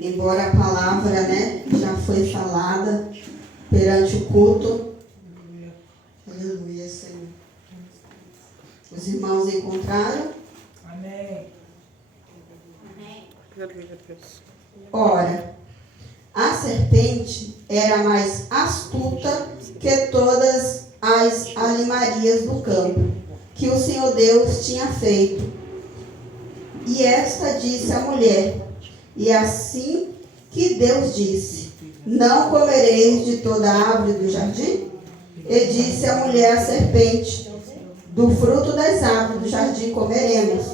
embora a palavra, né, já foi falada perante o culto. Aleluia, Senhor. Os irmãos encontraram? Amém. Ora, a serpente era mais astuta que todas as animarias do campo que o Senhor Deus tinha feito. E esta disse à mulher: e assim que Deus disse: não comereis de toda a árvore do jardim? E disse a mulher à serpente: do fruto das árvores do jardim comeremos,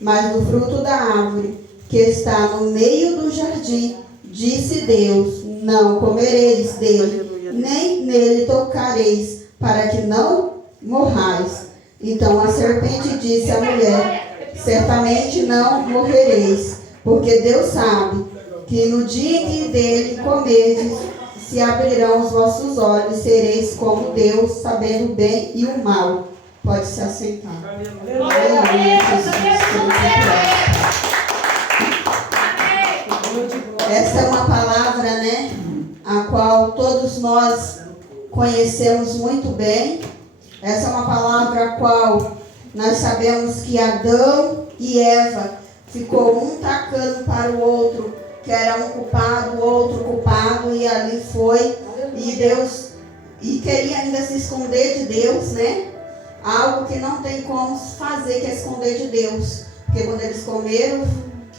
mas do fruto da árvore que está no meio do jardim, disse Deus: não comereis dele, nem nele tocareis, para que não morrais. Então a serpente disse à mulher: certamente não morrereis, porque Deus sabe que no dia em que dele comerdes, se abrirão os vossos olhos, e sereis como Deus, sabendo o bem e o mal. Pode se assentar. Aleluia, essa é uma palavra, né, a qual todos nós conhecemos muito bem. Essa é uma palavra a qual nós sabemos que Adão e Eva ficou um tacando para o outro, que era um culpado, o outro culpado, e ali foi. E Deus, e queria ainda se esconder de Deus, né? Algo que não tem como fazer, que é esconder de Deus. Porque quando eles comeram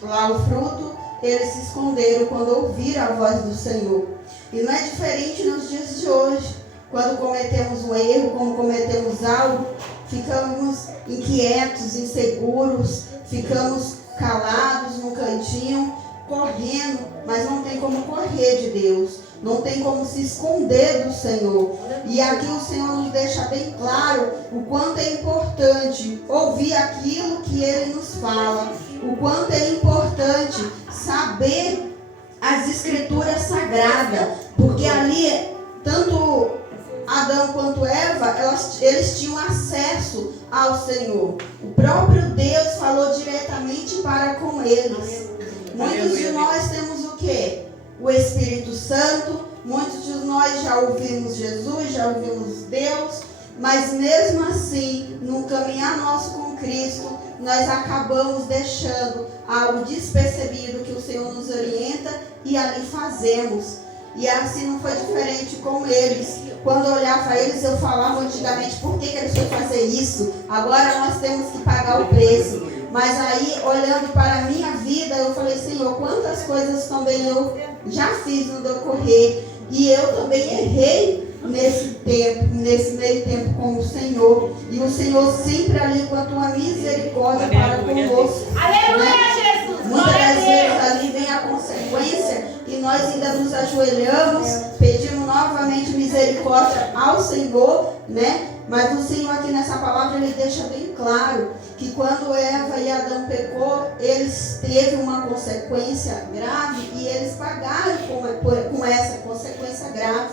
lá o fruto, eles se esconderam quando ouviram a voz do Senhor. E não é diferente nos dias de hoje. Quando cometemos um erro, quando cometemos algo, ficamos inquietos, inseguros, ficamos calados no cantinho, correndo, mas não tem como correr de Deus, não tem como se esconder do Senhor. E aqui o Senhor nos deixa bem claro o quanto é importante ouvir aquilo que Ele nos fala, o quanto é importante saber as Escrituras sagradas, porque ali, tanto Adão quanto Eva, eles tinham acesso ao Senhor. O próprio Deus falou diretamente para com eles. Muitos de nós temos o quê? O Espírito Santo. Muitos de nós já ouvimos Jesus, já ouvimos Deus, mas mesmo assim, no caminhar nosso com Cristo, nós acabamos deixando algo despercebido que o Senhor nos orienta e ali fazemos. E assim não foi diferente com eles. Quando eu olhava eles, eu falava antigamente: por que eles foram fazer isso? Agora nós temos que pagar o preço. Mas aí, olhando para a minha vida, eu falei: Senhor, quantas coisas também eu já fiz no decorrer. E eu também errei nesse tempo, nesse meio tempo com o Senhor. E o Senhor sempre ali com a tua misericórdia para conosco. Aleluia, Jesus! Muitas das vezes ali vem a consequência e nós ainda nos ajoelhamos, pedimos novamente misericórdia ao Senhor, né? Mas o Senhor aqui nessa palavra, Ele deixa bem claro que quando Eva e Adão pecou, eles teve uma consequência grave e eles pagaram com essa consequência grave.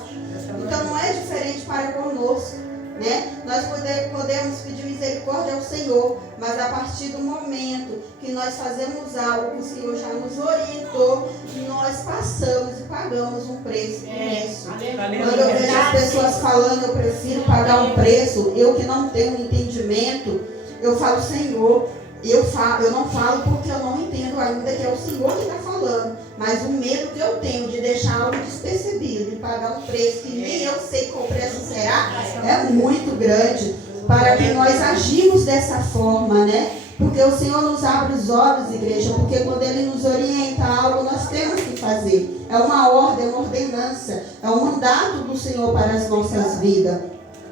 Então não é diferente para conosco, né? Nós podemos pedir misericórdia ao Senhor, mas a partir do momento que nós fazemos algo que o Senhor já nos orientou, nós passamos e pagamos um preço por isso. Quando eu vejo as pessoas falando: eu prefiro pagar um preço, eu que não tenho entendimento, eu falo: Senhor, eu não falo porque eu não entendo ainda que é o Senhor que está falando, mas o medo que eu tenho de deixar algo despercebido, de pagar um preço que nem eu sei qual preço será, é muito grande, para que nós agimos dessa forma, né? Porque o Senhor nos abre os olhos, igreja, porque quando Ele nos orienta a algo, nós temos que fazer. É uma ordem, é uma ordenança, é um mandato do Senhor para as nossas vidas.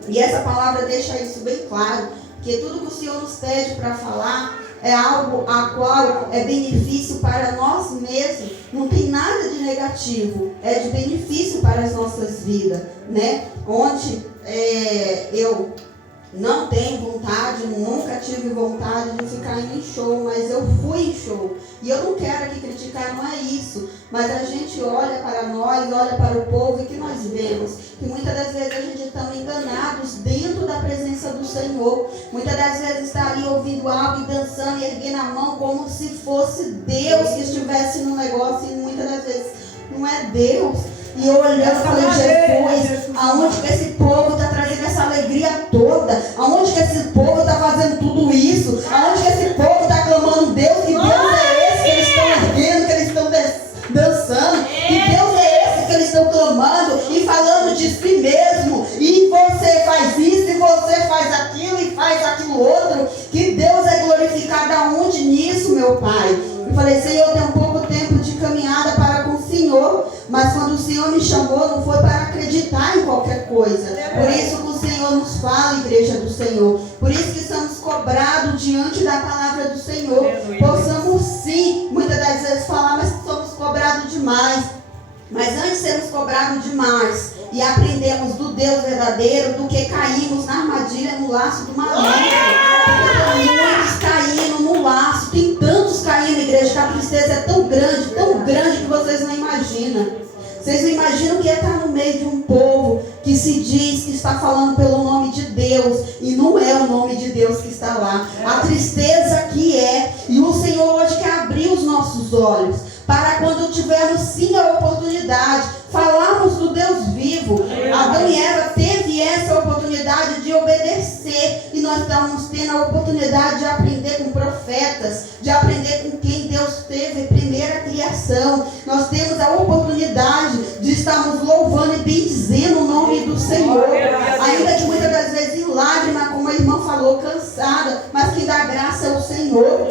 E essa palavra deixa isso bem claro, que tudo que o Senhor nos pede para falar é algo a qual é benefício para nós mesmos. Não tem nada de negativo, é de benefício para as nossas vidas, né? Onde eu não tenho vontade, nunca tive vontade de ficar em show, mas eu fui em show. E eu não quero aqui criticar, não é isso. Mas a gente olha para nós, olha para o povo e que nós vemos que muitas das vezes a gente está enganados dentro da presença do Senhor. Muitas das vezes está ali ouvindo algo e dançando e erguendo a mão como se fosse Deus que estivesse no negócio, e muitas das vezes não é Deus. E eu olhando e falei, Jesus, aonde que esse povo está trazendo essa alegria toda? Aonde que esse povo está fazendo tudo isso? Aonde que esse povo está clamando Deus? Que Deus é esse que eles estão erguendo, que eles estão dançando? Que Deus é esse que eles estão clamando e falando de si mesmo? E você faz isso, e você faz aquilo, e faz aquilo outro? Que Deus é glorificado aonde nisso, meu Pai? Eu falei, Senhor, tem um pouco tempo de caminhada para com o Senhor, mas quando o Senhor me chamou, não foi para acreditar em qualquer coisa. Por isso que o Senhor nos fala, igreja do Senhor. Por isso que somos cobrados diante da palavra do Senhor. Possamos sim, muitas das vezes falar, mas somos cobrados demais. Mas antes de sermos cobrados demais e aprendemos do Deus verdadeiro, do que caímos na armadilha, no laço do maligno. Tem muitos caindo no laço, tem tantos caindo, igreja, que a tristeza é tão grande que vocês não imaginam. Vocês não imaginam que é estar no meio de um povo que se diz que está falando pelo nome de Deus e não é o nome de Deus que está lá. A tristeza que é. E o Senhor hoje quer abrir os nossos olhos para quando tivermos sim a oportunidade, falarmos do Deus vivo. Adão e Eva teve essa oportunidade de obedecer e nós estamos tendo a oportunidade de aprender com profetas, de aprender com quem Deus teve a primeira criação. Nós temos a oportunidade de estarmos louvando e bendizendo o nome do Senhor, ainda que muitas das vezes em lágrimas, como a irmã falou, cansada, mas que dá graça ao Senhor.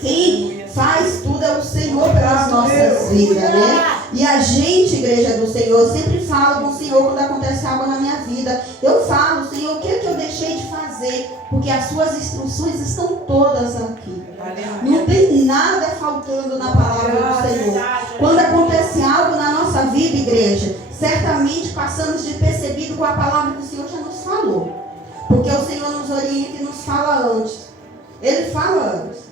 Quem faz tudo é o Senhor pelas nossas vidas, né? E a gente, igreja do Senhor, eu sempre falo com o Senhor quando acontece algo na minha vida. Eu falo, Senhor, o que é que eu deixei de fazer? Porque as suas instruções estão todas aqui. Não tem nada faltando na palavra do Senhor. Quando acontece algo na nossa vida, igreja, certamente passamos despercebido com a palavra que o Senhor já nos falou. Porque o Senhor nos orienta e nos fala antes. Ele fala antes.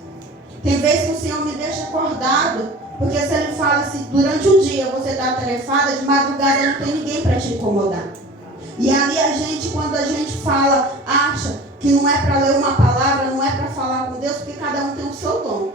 Tem vezes que o Senhor me deixa acordado, porque se Ele fala assim, durante o dia você está atarefada, de madrugada não tem ninguém para te incomodar. E ali a gente, quando a gente fala, acha que não é para ler uma palavra, não é para falar com Deus, porque cada um tem o seu dom.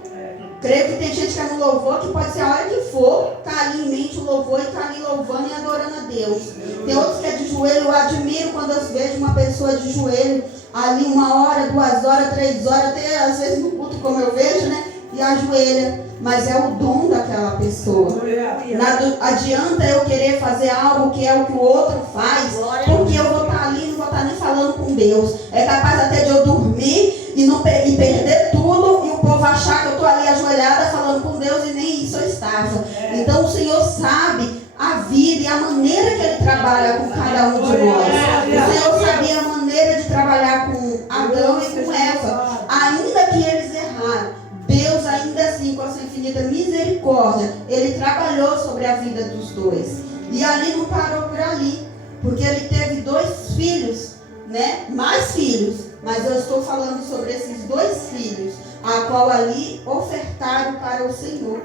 Creio que tem gente que é no louvor, que pode ser a hora que for, está ali em mente o louvor e está ali louvando e adorando a Deus. Tem outros que é de joelho, eu admiro quando eu vejo uma pessoa de joelho, ali 1 hora, 2 horas, 3 horas, até às vezes no culto como eu vejo, né? E ajoelha, mas é o dom daquela pessoa. Não adianta eu querer fazer algo que é o que o outro faz, porque eu vou estar ali e não vou estar nem falando com Deus. É capaz até de eu dormir e perder tudo e o povo achar que eu estou ali ajoelhada falando com Deus e nem isso eu estava. Então o Senhor sabe a vida e a maneira que Ele trabalha com cada um de nós. O Senhor sabia a maneira de trabalhar com Adão e com Eva, ainda que eles erraram. Deus, ainda assim, com a sua infinita misericórdia, Ele trabalhou sobre a vida dos dois. E ali não parou por ali, porque Ele teve 2 filhos, né? Mais filhos, mas eu estou falando sobre esses 2 filhos, a qual ali ofertaram para o Senhor.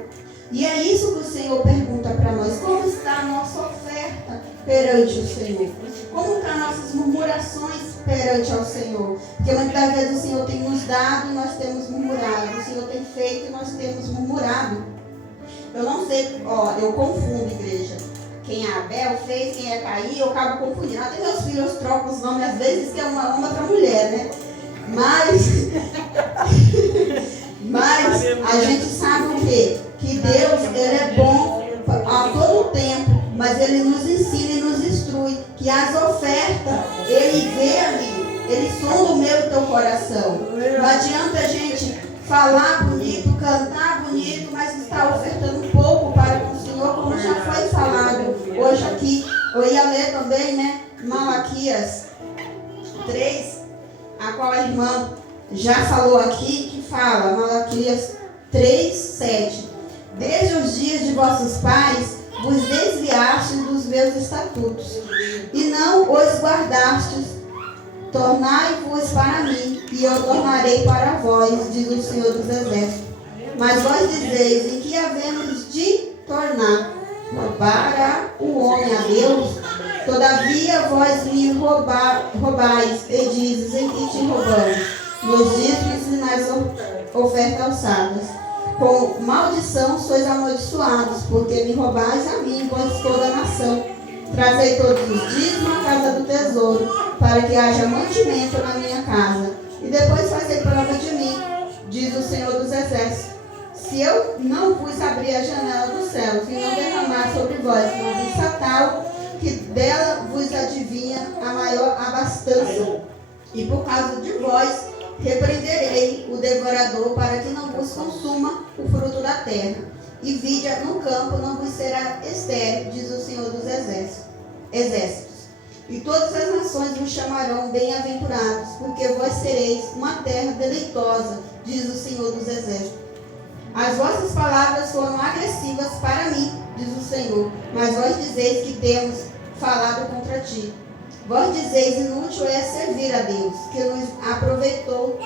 E é isso que o Senhor pergunta para nós: como está a nossa oferta perante o Senhor? Como estão nossas murmurações perante ao Senhor? Porque muitas vezes o Senhor tem nos dado e nós temos murmurado. O Senhor tem feito e nós temos murmurado. Eu não sei, eu confundo, igreja. Quem é Abel fez, quem é Caim, eu acabo confundindo. Até meus filhos trocam os nomes às vezes, que é uma outra mulher, né? Mas a gente sabe o quê? Que Deus, Ele é bom a todo tempo, mas Ele nos ensina e nos instrui que as ofertas, Ele vê ali, Ele sonda o meu e teu coração. Não adianta a gente falar bonito, cantar bonito, mas estar ofertando um pouco para o Senhor, como já foi falado hoje aqui. Eu ia ler também, né, Malaquias 3, a qual a irmã já falou aqui, que fala, Malaquias 3, 7. Desde os dias de vossos pais vos desviastes dos meus estatutos, e não os guardastes. Tornai-vos para mim, e eu tornarei para vós, diz o Senhor dos Exércitos. Mas vós dizeis, em que havemos de tornar? Roubará o homem a Deus? Todavia vós me roubais, e dizes, em que te roubamos? Nos dízimos e nas ofertas alçadas. Com maldição sois amaldiçoados, porque me roubais a mim, vós toda a nação. Trazei todos os dízimos à casa do tesouro, para que haja mantimento na minha casa. E depois fazei prova de mim, diz o Senhor dos Exércitos. Se eu não vos abrir a janela dos céus e não derramar sobre vós uma vista tal, que dela vos adivinha a maior abastança. E por causa de vós, repreenderei o devorador, para que não vos consuma o fruto da terra. E vidia no campo não vos será estéril, diz o Senhor dos Exércitos. E todas as nações vos chamarão bem-aventurados, porque vós sereis uma terra deleitosa, diz o Senhor dos Exércitos. As vossas palavras foram agressivas para mim, diz o Senhor, mas vós dizeis que temos falado contra ti. Vós dizeis, inútil é servir a Deus, que nos aproveitou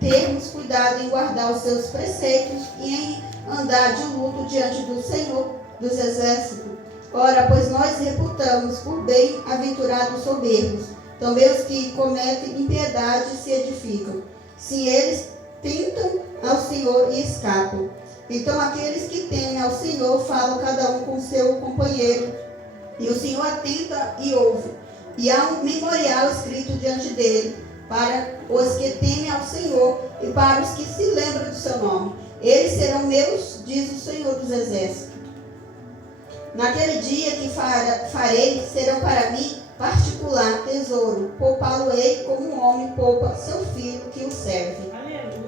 termos cuidado em guardar os seus preceitos e em andar de luto diante do Senhor dos Exércitos. Ora, pois nós reputamos por bem-aventurados soberbos, também os que cometem impiedade se edificam. Se eles tentam ao Senhor e escapam. Então aqueles que temem ao Senhor falam cada um com seu companheiro, e o Senhor atenta e ouve. E há um memorial escrito diante dele, para os que temem ao Senhor e para os que se lembram do seu nome. Eles serão meus, diz o Senhor dos Exércitos. Naquele dia que farei, serão para mim particular tesouro. Poupá-lo-ei como um homem poupa seu filho que o serve.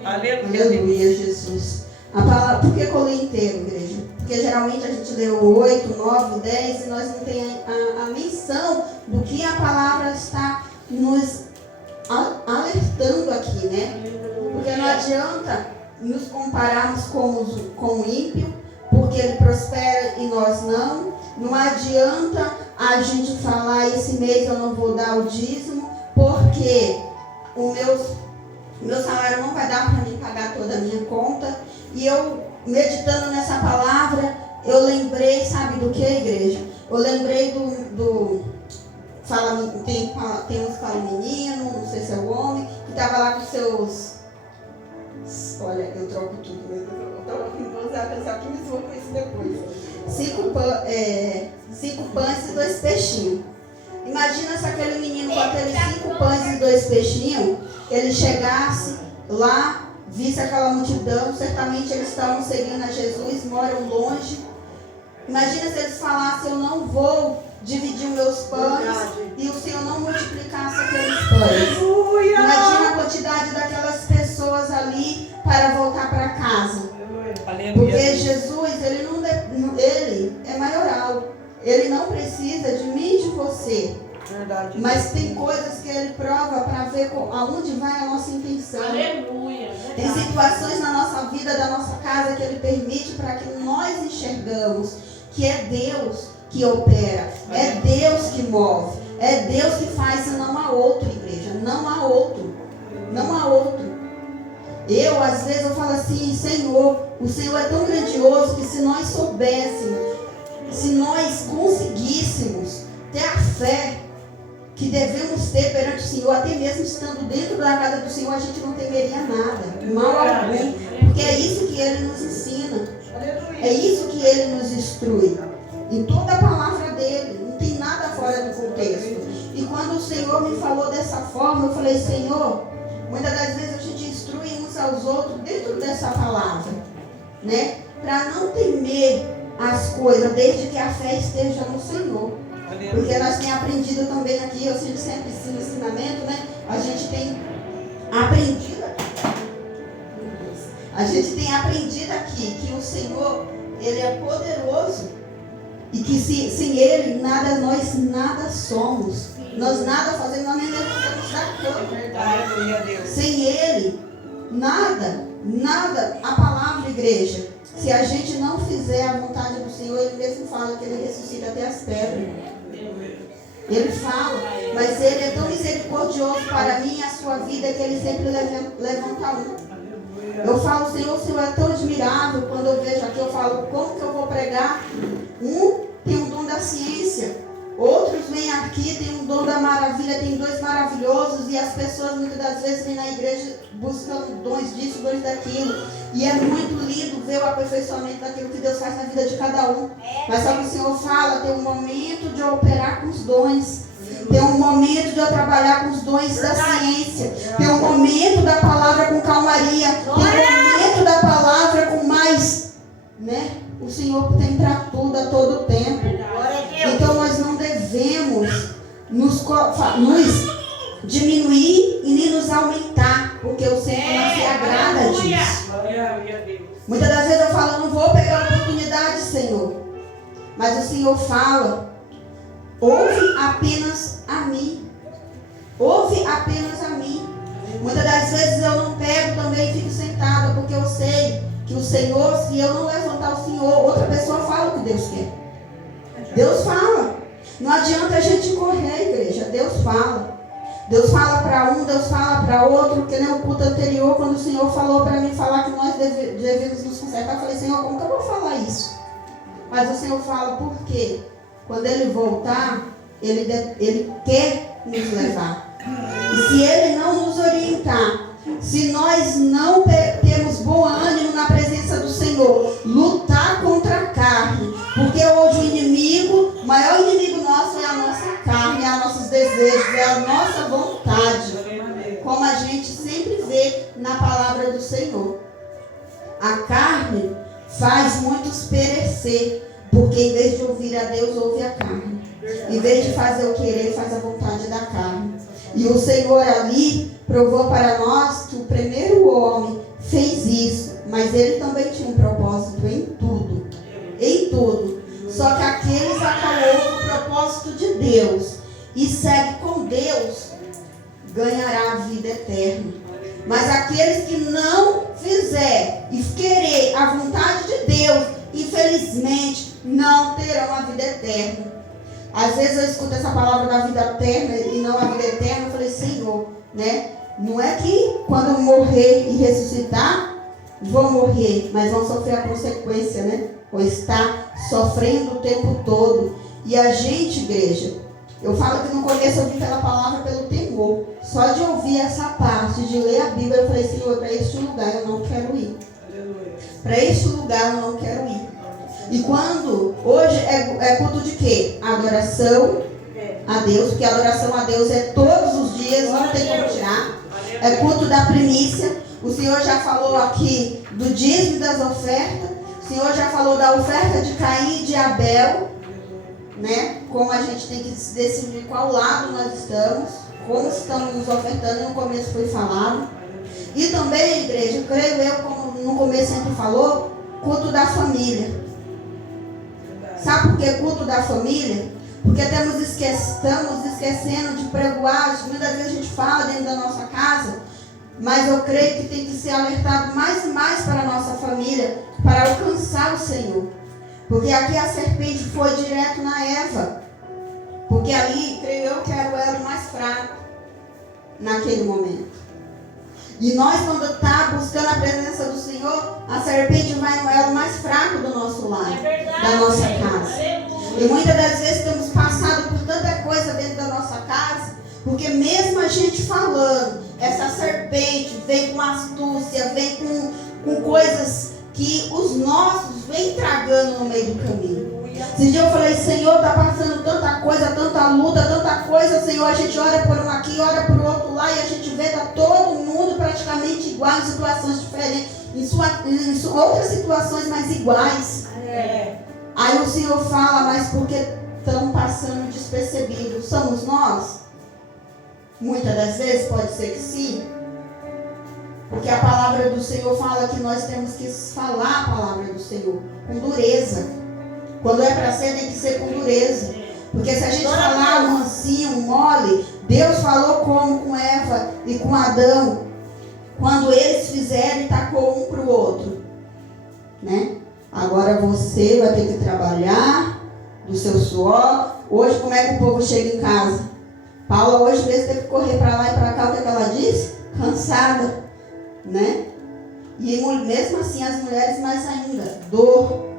Aleluia. Aleluia, Jesus. A palavra, por que eu li inteiro, igreja? Porque geralmente a gente lê o 8, 9, 10 e nós não temos a menção do que a palavra está nos alertando aqui, né? Porque não adianta nos compararmos com o ímpio, porque ele prospera e nós não. Não adianta a gente falar, esse mês eu não vou dar o dízimo, porque o meu salário não vai dar para mim pagar toda a minha conta. E eu, meditando nessa palavra, eu lembrei, sabe do que, igreja? Eu lembrei tem uns que falam menino, não sei se é o homem, que estava lá com seus... Olha, eu troco tudo, vou pensar que me zoou com isso depois. 5 pães e 2 peixinhos. Imagina se aquele menino com aqueles 5 pães e 2 peixinhos, ele chegasse lá, visse aquela multidão, certamente eles estavam seguindo a Jesus, moram longe. Imagina se eles falassem, eu não vou dividir os meus pães, e o Senhor não multiplicasse aqueles pães. Imagina a quantidade daquelas pessoas ali para voltar para casa. Porque Jesus, ele é maioral. Ele não precisa de mim e de você. Verdade. Mas tem coisas que ele prova para ver aonde vai a nossa intenção. Aleluia. Tem situações na nossa vida, da nossa casa, que ele permite para que nós enxergamos que é Deus que opera, é Deus que move, é Deus que faz, e não há outro, igreja, não há outro, não há outro. Às vezes eu falo assim, Senhor, o Senhor é tão grandioso que se nós soubéssemos, se nós conseguíssemos ter a fé que devemos ter perante o Senhor, até mesmo estando dentro da casa do Senhor, a gente não temeria nada, mal algum, porque é isso que Ele nos ensina, é isso que Ele nos instrui, em toda a palavra dEle, não tem nada fora do contexto. E quando o Senhor me falou dessa forma, eu falei, Senhor, muitas das vezes a gente instrui uns aos outros dentro dessa palavra, né? Para não temer as coisas, desde que a fé esteja no Senhor. Porque nós temos aprendido também aqui, eu sempre ensino ensinamento, né? A gente tem aprendido aqui que o Senhor, Ele é poderoso e que sem Ele nós nada somos. Nós nada fazemos, nós nem levantamos da cama. Sem Ele, nada. A palavra, igreja, se a gente não fizer a vontade do Senhor, Ele mesmo fala que Ele ressuscita até as pedras. Ele fala, mas Ele é tão misericordioso para mim e a sua vida que Ele sempre levanta um. Eu falo, Senhor, o Senhor é tão admirável. Quando eu vejo aqui, eu falo, como que eu vou pregar? Um tem um dom da ciência, outros vêm aqui, tem um dom da maravilha, tem 2 maravilhosos, e as pessoas muitas das vezes vêm na igreja buscando dons disso, dons daquilo. E é muito lindo ver o aperfeiçoamento daquilo que Deus faz na vida de cada um. Mas só que o Senhor fala, tem um momento de eu operar com os dons. Tem um momento de eu trabalhar com os dons da ciência. Tem um momento da palavra com calmaria. Tem um momento da palavra com mais, né? O Senhor tem para tudo, a todo tempo. Então nós não devemos nos diminuir e nem nos aumentar, porque o Senhor não se agrada disso. Muitas das vezes eu falo, não vou pegar a oportunidade, Senhor. Mas o Senhor fala, ouve apenas a mim. Ouve apenas a mim. Muitas das vezes eu não pego também e fico sentada, porque eu sei que o Senhor, se eu não levantar o Senhor, outra pessoa fala o que Deus quer. Deus fala. Não adianta a gente correr, igreja. Deus fala. Deus fala para um, Deus fala para outro. Que nem o culto anterior, quando o Senhor falou para mim falar que nós devemos nos consertar, eu falei, Senhor, como que eu vou falar isso? Mas o Senhor fala, por quê? Quando Ele voltar, Ele quer nos levar. E se Ele não nos orientar, se nós não temos bom ânimo na presença do Senhor, lutar contra a carne, porque hoje o inimigo, o maior inimigo nosso é a nossa carne, é os nossos desejos, é a nossa vontade, como a gente sempre vê na palavra do Senhor. A carne faz muitos perecer, porque em vez de ouvir a Deus, ouve a carne. Em vez de fazer o querer, faz a vontade da carne. E o Senhor ali provou para nós que o primeiro homem fez isso, mas ele também tinha um propósito em tudo. Em tudo. Só que aqueles acalou o propósito de Deus e segue com Deus, ganhará a vida eterna. Mas aqueles que não fizer e querer a vontade de Deus, infelizmente, não terão a vida eterna. Às vezes eu escuto essa palavra da vida eterna e não a vida eterna, eu falei, Senhor, né? Não é que quando eu morrer e ressuscitar, vou morrer, mas vão sofrer a consequência, né? Ou estar sofrendo o tempo todo. E a gente, igreja, eu falo que no começo eu vim pela palavra pelo temor. Só de ouvir essa parte, de ler a Bíblia, eu falei, Senhor, para este lugar eu não quero ir. Para este lugar eu não quero ir. E quando, hoje é culto de quê? Adoração a Deus, porque adoração a Deus é todos os dias, não tem como tirar. É culto da primícia. O Senhor já falou aqui do dízimo das ofertas. O Senhor já falou da oferta de Caim e de Abel, né? Como a gente tem que decidir qual lado nós estamos, como estamos nos ofertando, no começo foi falado. E também, igreja, creio eu, como no começo sempre falou, culto da família. Sabe por que culto da família? Porque estamos esquecendo de pregoar. Muitas vezes a gente fala dentro da nossa casa, mas eu creio que tem que ser alertado mais e mais para a nossa família, para alcançar o Senhor. Porque aqui a serpente foi direto na Eva. Porque ali, creio eu, que era o elo mais fraco naquele momento. E nós, quando está buscando a presença do Senhor, a serpente vai no elo mais fraco do nosso lar, da nossa casa. E muitas das vezes temos passado por tanta coisa dentro da nossa casa, porque mesmo a gente falando, essa serpente vem com astúcia, vem com coisas que os nossos vêm tragando no meio do caminho. Esse dia eu falei, Senhor, está passando tanta coisa, tanta luta, tanta coisa, Senhor, a gente ora por um aqui, ora por outro lá, e a gente vê tá todo mundo praticamente igual, em situações diferentes, em outras situações, mas iguais. Aí o Senhor fala, mas porque estão passando despercebidos? Somos nós? Muitas das vezes pode ser que sim. Porque a palavra do Senhor fala que nós temos que falar a palavra do Senhor com dureza. Quando é para ser, tem que ser com dureza. Porque se a gente falar mansinho, mole, Deus falou como com Eva e com Adão. Quando eles fizeram e tacou um para o outro. Né? Agora você vai ter que trabalhar do seu suor. Hoje, como é que o povo chega em casa? Paula hoje mesmo teve que correr para lá e para cá. O que é que ela disse? Cansada. Né? E mesmo assim as mulheres mais ainda. Dor.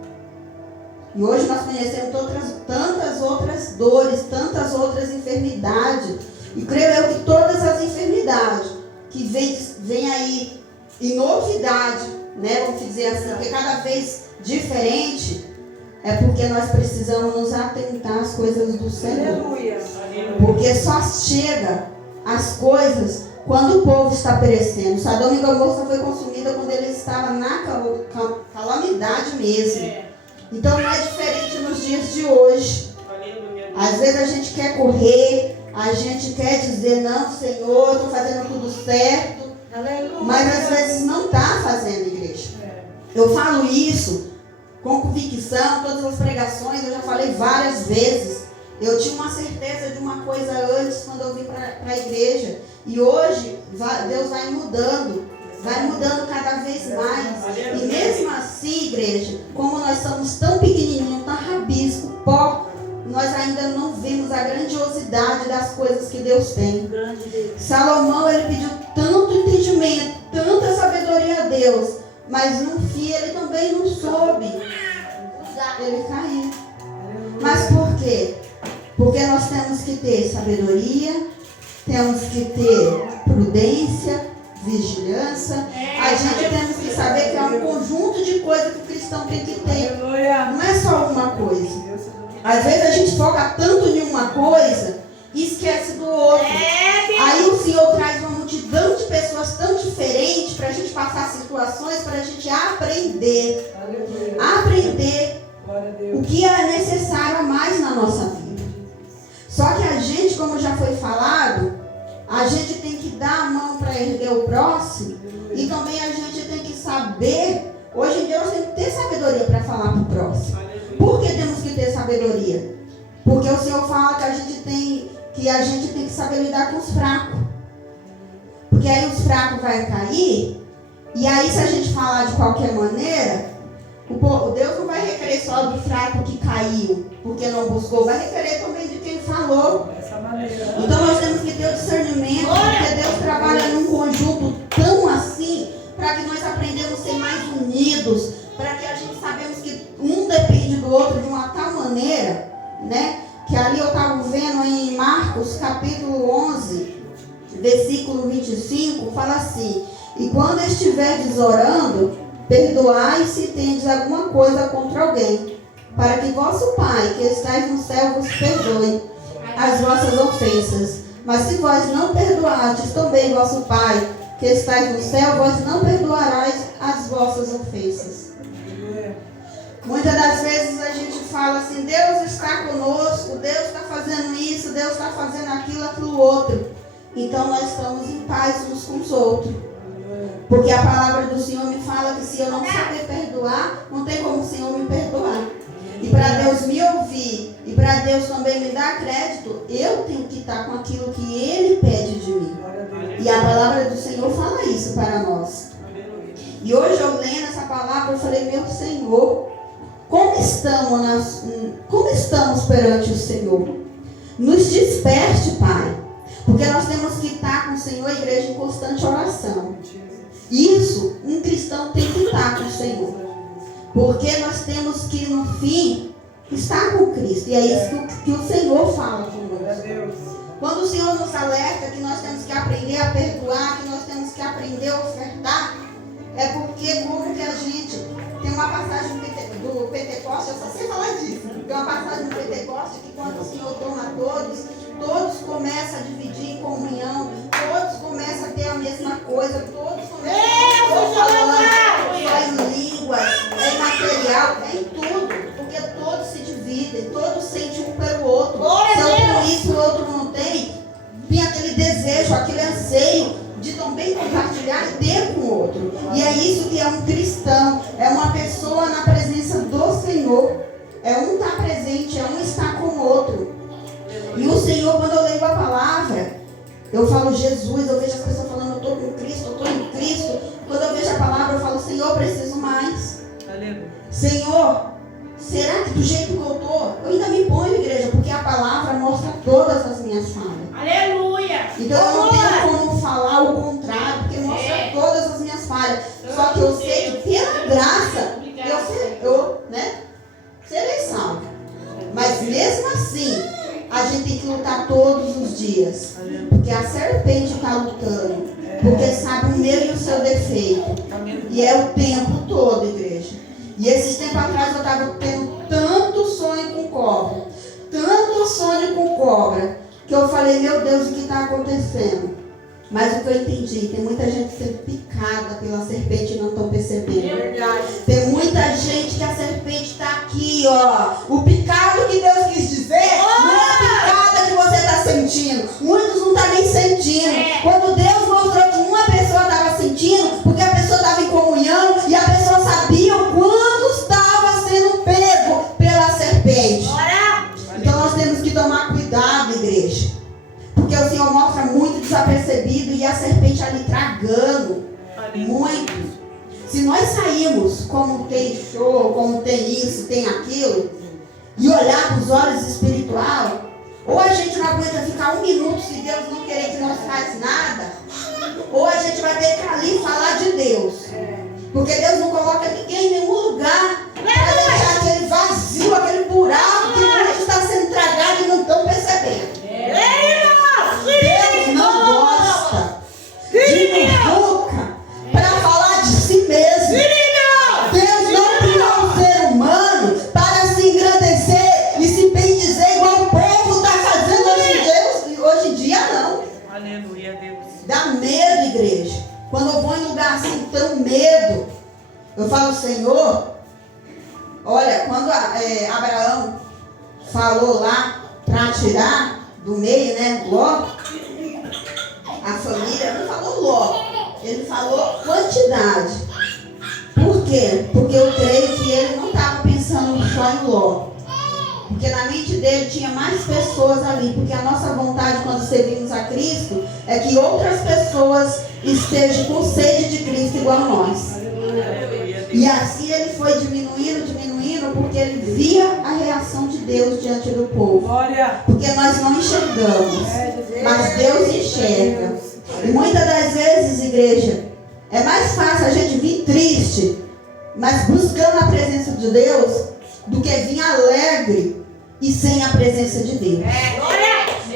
E hoje nós conhecemos tantas outras dores, tantas outras enfermidades. E creio eu que todas as enfermidades que vem aí em novidade, né? Vamos dizer assim, porque cada vez diferente, é porque nós precisamos nos atentar às coisas do Senhor. Aleluia. Porque só chega as coisas quando o povo está perecendo. Sodoma e Gomorra foi consumida quando ele estava na calamidade mesmo. Então não é diferente nos dias de hoje. Às vezes a gente quer correr, a gente quer dizer, não, Senhor, estou fazendo tudo certo. Aleluia. Mas às vezes não está fazendo, igreja. Eu falo isso com convicção, todas as pregações, eu já falei várias vezes. Eu tinha uma certeza de uma coisa antes, quando eu vim para a igreja. E hoje, Deus vai mudando cada vez mais. E mesmo assim, igreja, como nós somos tão pequenininhos, tão rabisco, pó, nós ainda não vemos a grandiosidade das coisas que Deus tem. Salomão, ele pediu tanto entendimento, tanta sabedoria a Deus, mas no fim ele também não soube usar, ele caiu. Mas por quê? Porque nós temos que ter sabedoria, temos que ter prudência, vigilância. A gente temos que saber que é um conjunto de coisas que o cristão tem que ter. Não é só uma coisa. Às vezes a gente foca tanto em uma coisa e esquece do outro. Aí o Senhor traz uma multidão de pessoas tão diferentes para a gente passar situações, para a gente aprender. Aprender o que é necessário a mais na nossa vida. Só que a gente, como já foi falado, a gente tem que dar a mão para erguer o próximo. E também a gente tem que saber. Hoje em dia nós temos que ter sabedoria para falar para o próximo. Por que temos que ter sabedoria? Porque o Senhor fala que a gente tem que saber lidar com os fracos. Porque aí os fracos vão cair. E aí se a gente falar de qualquer maneira, o Deus não vai requerer só do fraco que caiu, porque não buscou, vai requerer também de quem falou. Então nós temos que ter o discernimento, porque Deus trabalha num conjunto tão assim, para que nós aprendamos a ser mais unidos, para que a gente sabemos que um depende do outro de uma tal maneira, né? Que ali eu estava vendo em Marcos capítulo 11, versículo 25, fala assim: e quando estiverdes orando, perdoai se tendes alguma coisa contra alguém, para que vosso Pai, que estais no céu, vos perdoe as vossas ofensas. Mas se vós não perdoardes também vosso Pai, que estais no céu, vós não perdoarás as vossas ofensas. Muitas das vezes a gente fala assim: Deus está conosco, Deus está fazendo isso, Deus está fazendo aquilo outro. Então nós estamos em paz uns com os outros. Porque a palavra do Senhor me fala que se eu não saber perdoar, não tem como o Senhor me perdoar. E para Deus me ouvir, e para Deus também me dar crédito, eu tenho que estar com aquilo que Ele pede de mim. E a palavra do Senhor fala isso para nós. E hoje eu lendo essa palavra, eu falei: meu Senhor, como estamos perante o Senhor? Nos desperte, Pai. Porque nós temos que estar com o Senhor, a igreja, em constante oração. Isso, um cristão tem que estar com o Senhor. Porque nós temos que, no fim, estar com Cristo. E é isso que o Senhor fala conosco. Quando o Senhor nos alerta que nós temos que aprender a perdoar, que nós temos que aprender a ofertar, é porque como que a gente... Tem uma passagem do Pentecoste, eu só sei falar disso. Tem uma passagem do Pentecoste que quando o Senhor toma todos começam a dividir em comunhão, todos começam a ter a mesma coisa, todos começam a falar em línguas, em material, em tudo, porque todos se dividem, todos sentem um pelo outro. Se eu tenho isso, o outro não tem, tem aquele desejo, aquele anseio de também compartilhar e ter com o outro. E é isso que é um cristão, é uma pessoa na presença do Senhor. É um estar presente, é um estar com o outro. E o Senhor, quando eu leio a palavra, eu falo Jesus, eu vejo as pessoas falando: eu estou com Cristo, eu estou em Cristo. Quando eu vejo a palavra, eu falo: Senhor, eu preciso mais. Aleluia. Senhor, será que do jeito que eu estou, eu ainda me ponho, igreja, porque a palavra mostra todas as minhas falhas. Aleluia. Então eu não tenho como falar o contrário, porque mostra todas as minhas falhas. Só que eu sei que pela graça, eu serei salvo. Mas mesmo assim, a gente tem que lutar todos os dias. Porque a serpente está lutando Porque sabe o meu e o seu defeito. E é o tempo todo, igreja. E esses tempos atrás eu estava tendo tanto sonho com cobra. Tanto sonho com cobra. Que eu falei, meu Deus, o que está acontecendo? Mas o que eu entendi, tem muita gente sendo picada pela serpente e não estão percebendo. É verdade. Tem muita gente que a serpente está aqui, ó. O picado que Deus quis dizer não é a picada que você está sentindo. Muitos não estão nem sentindo. Quando Deus mostrou que uma pessoa estava sentindo, porque a pessoa estava em comunhão e a pessoa sabia o quanto estava sendo pego pela serpente. Então nós temos que tomar cuidado, igreja. Porque o Senhor mostra muito desapercebido e a serpente ali tragando muito. Se nós sairmos como tem show, como tem isso, tem aquilo, e olhar com os olhos espirituais, ou a gente não aguenta ficar 1 minuto se Deus não querer que nós faça nada, ou a gente vai ter que ali falar de Deus. Porque Deus não coloca ninguém em nenhum lugar para deixar aquele vazio, aquele buraco que muito está sendo tragado e não estão percebendo. Deus não gosta de boca para falar de si mesmo. Deus não criou o ser humano para se engrandecer e se bendizer igual o povo está fazendo hoje em dia, não. Aleluia, Deus. Dá medo, igreja. Quando eu vou em lugar assim, tenho medo. Eu falo, Senhor, olha, quando Abraão falou lá para tirar do meio, né, Ló, a família, não falou Ló, ele falou quantidade. Por quê? Porque eu creio que ele não estava pensando só em Ló. Porque na mente dele tinha mais pessoas ali. Porque a nossa vontade quando servimos a Cristo é que outras pessoas estejam com sede de Cristo igual a nós. E assim ele foi diminuindo, porque ele via a reação de Deus diante do povo. Porque nós não enxergamos, mas Deus enxerga. E muitas das vezes, igreja, é mais fácil a gente vir triste, mas buscando a presença de Deus, do que vir alegre e sem a presença de Deus.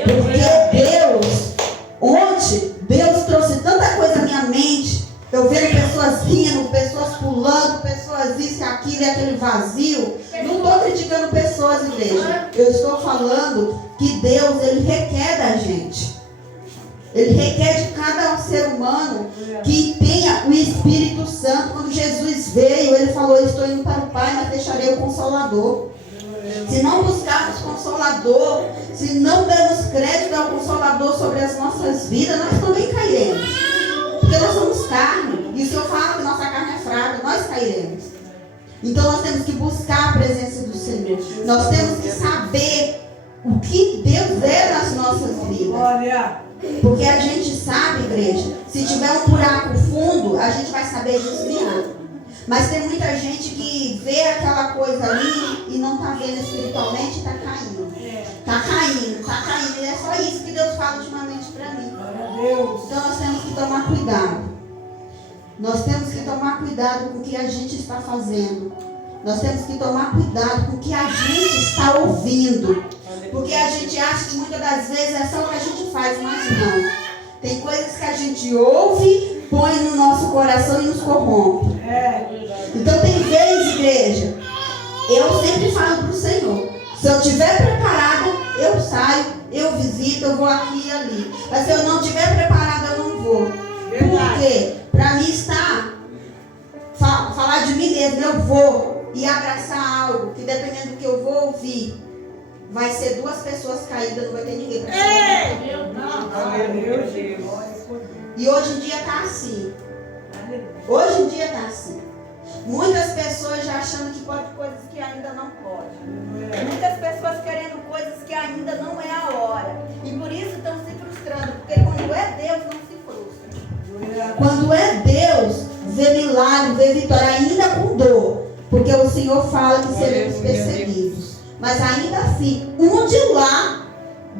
Porque Deus, ontem, Deus trouxe tanta coisa à minha mente. Eu vejo pessoas rindo, pessoas pulando, pessoas isso e aquilo e aquele vazio. Não estou criticando pessoas, igreja. Eu estou falando que Deus, Ele requer da gente. Ele requer de cada ser humano que tenha o Espírito Santo. Quando Jesus veio, Ele falou, estou indo para o Pai, mas deixarei o Consolador. Se não buscarmos Consolador, se não dermos crédito ao Consolador sobre as nossas vidas, nós também cairemos. Porque nós somos carne. E o Senhor fala que nossa carne é fraca, nós cairemos. Então nós temos que buscar a presença do Senhor. Nós temos que saber o que Deus é nas nossas vidas. Porque a gente sabe, igreja, se tiver um buraco fundo, a gente vai saber desviar. Mas tem muita gente que vê aquela coisa ali e não está vendo espiritualmente e está caindo. Está caindo. E é só isso que Deus fala ultimamente para mim. Então nós temos que tomar cuidado. Nós temos que tomar cuidado com o que a gente está fazendo. Nós temos que tomar cuidado com o que a gente está ouvindo. Porque a gente acha que muitas das vezes é só o que a gente faz, mas não. Tem coisas que a gente ouve, põe no nosso coração e nos corrompe. Então tem vezes, igreja, eu sempre falo para o Senhor, se eu estiver preparada, eu saio, eu visito, eu vou aqui e ali. Mas se eu não estiver preparada, eu não vou. Por quê? Para mim está falar de mim mesmo, eu vou e abraçar algo que dependendo do que eu vou ouvir, vai ser 2 pessoas caídas, não vai ter ninguém para E hoje em dia está assim. Muitas pessoas já achando que pode coisas que ainda não pode. Muitas pessoas querendo coisas que ainda não é a hora. E por isso estão se frustrando. Porque quando é Deus, não se frustra. Quando é Deus, vê milagre, vê vitória, ainda com dor. Porque o Senhor fala que seremos perseguidos. Mas ainda assim, onde lá,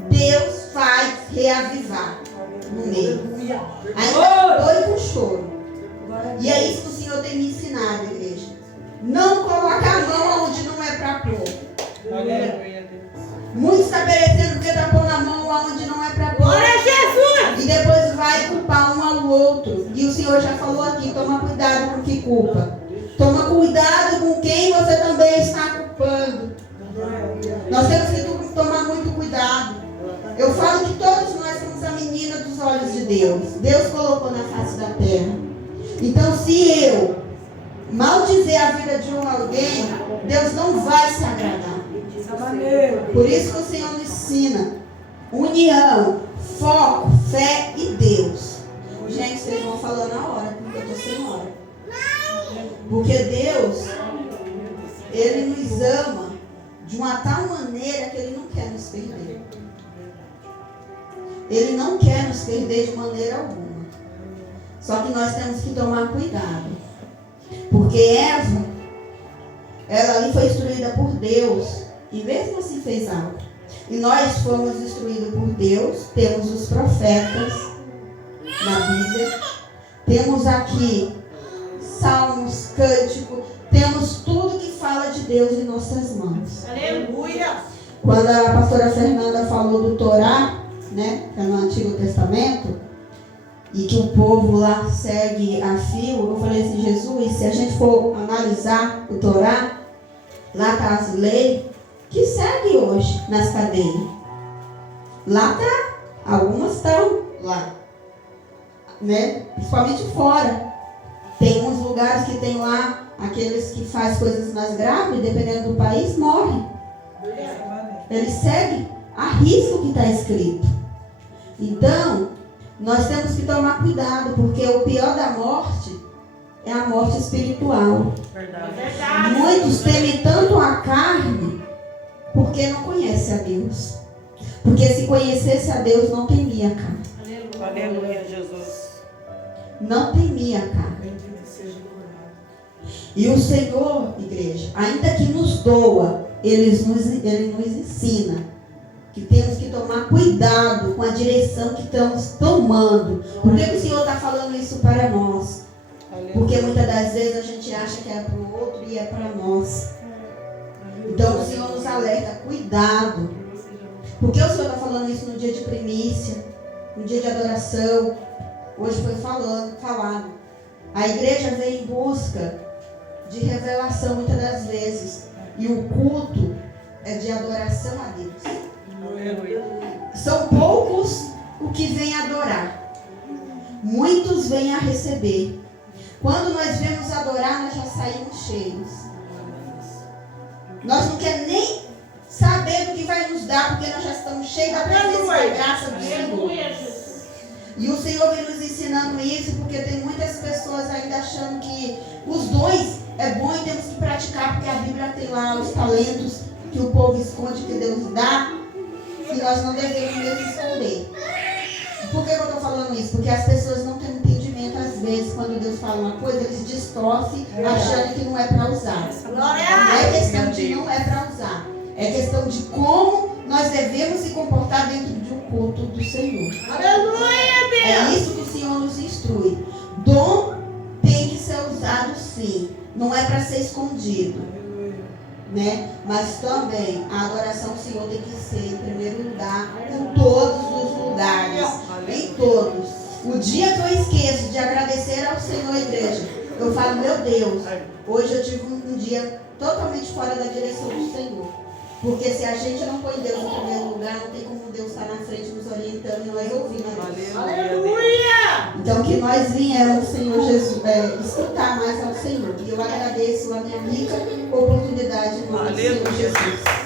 Deus vai reavivar no meio. Ainda com dor e com choro. E é isso que o Senhor tem me ensinado, igreja. Não colocar a mão onde não é para pôr. Muitos estão perecendo porque está pondo a mão onde não é para pôr. Glória a Jesus! E depois vai culpar um ao outro. culpa. Toma cuidado com quem você também está culpando. Nós temos que tomar muito cuidado. Eu falo que todos nós somos a menina dos olhos de Deus. Deus colocou na face da terra. Então, se eu maldizer a vida de alguém, Deus não vai se agradar. Por isso que o Senhor nos ensina união, foco, fé e Deus. Gente, vocês vão falando na hora, porque eu estou sem hora. Porque Deus, Ele nos ama de uma tal maneira que Ele não quer nos perder. Ele não quer nos perder de maneira alguma. Só que nós temos que tomar cuidado. Porque Eva, ela ali foi instruída por Deus. E mesmo assim fez algo. E nós fomos instruídos por Deus. Temos os profetas na Bíblia. Temos aqui salmos, cânticos. Temos tudo que fala de Deus em nossas mãos. Aleluia! Quando a pastora Fernanda falou do Torá, né, que é no Antigo Testamento, e que o povo lá segue a fio, eu falei assim, Jesus, se a gente for analisar o Torá, lá está as leis que segue hoje nas cadeias. Lá está, algumas estão lá, né, principalmente fora. Tem uns lugares que tem lá aqueles que fazem coisas mais graves, dependendo do país, morrem. Eles seguem a risco o que está escrito. Então, nós temos que tomar cuidado, porque o pior da morte é a morte espiritual. Verdade. Muitos temem tanto a carne, porque não conhecem a Deus. Porque se conhecesse a Deus, não temia a carne. Aleluia, Jesus. Não temia a carne. E o Senhor, igreja, ainda que nos doa, Ele nos ensina que temos que tomar cuidado com a direção que estamos tomando. Por que o Senhor está falando isso para nós? Porque muitas das vezes a gente acha que é para o outro e é para nós. Então o Senhor nos alerta, cuidado. Por que o Senhor está falando isso no dia de primícia, no dia de adoração? Hoje foi falado. A igreja vem em busca de revelação muitas das vezes. E o culto é de adoração a Deus. São poucos o que vêm adorar. Muitos vêm a receber. Quando nós vemos adorar, nós já saímos cheios. Nós não queremos nem saber do que vai nos dar, porque nós já estamos cheios da presença da graça do Senhor. E o Senhor vem nos ensinando isso, porque tem muitas pessoas ainda achando que os dons é bom e temos que praticar, porque a Bíblia tem lá os talentos que o povo esconde, que Deus dá, e nós não devemos mesmo esconder. Por que eu estou falando isso? Porque as pessoas não têm entendimento, às vezes, quando Deus fala uma coisa, eles distorcem, achando que não é para usar. Não é questão de não é para usar. É questão de como nós devemos se comportar dentro de um culto do Senhor. Aleluia, Deus! É isso que o Senhor nos instrui. Dom tem que ser usado sim. Não é para ser escondido. Né? Mas também a adoração ao Senhor tem que ser em primeiro lugar em todos os lugares. Em todos. O dia que eu esqueço de agradecer ao Senhor, igreja, eu falo, meu Deus, hoje eu tive um dia totalmente fora da direção do Senhor. Porque se a gente não põe Deus em primeiro lugar, não tem como Deus estar na frente nos orientando e nós ouvindo a Deus. Aleluia! Então que nós viemos, Senhor Jesus, escutar mais ao Senhor. E eu agradeço a minha rica oportunidade no nome do Senhor Jesus.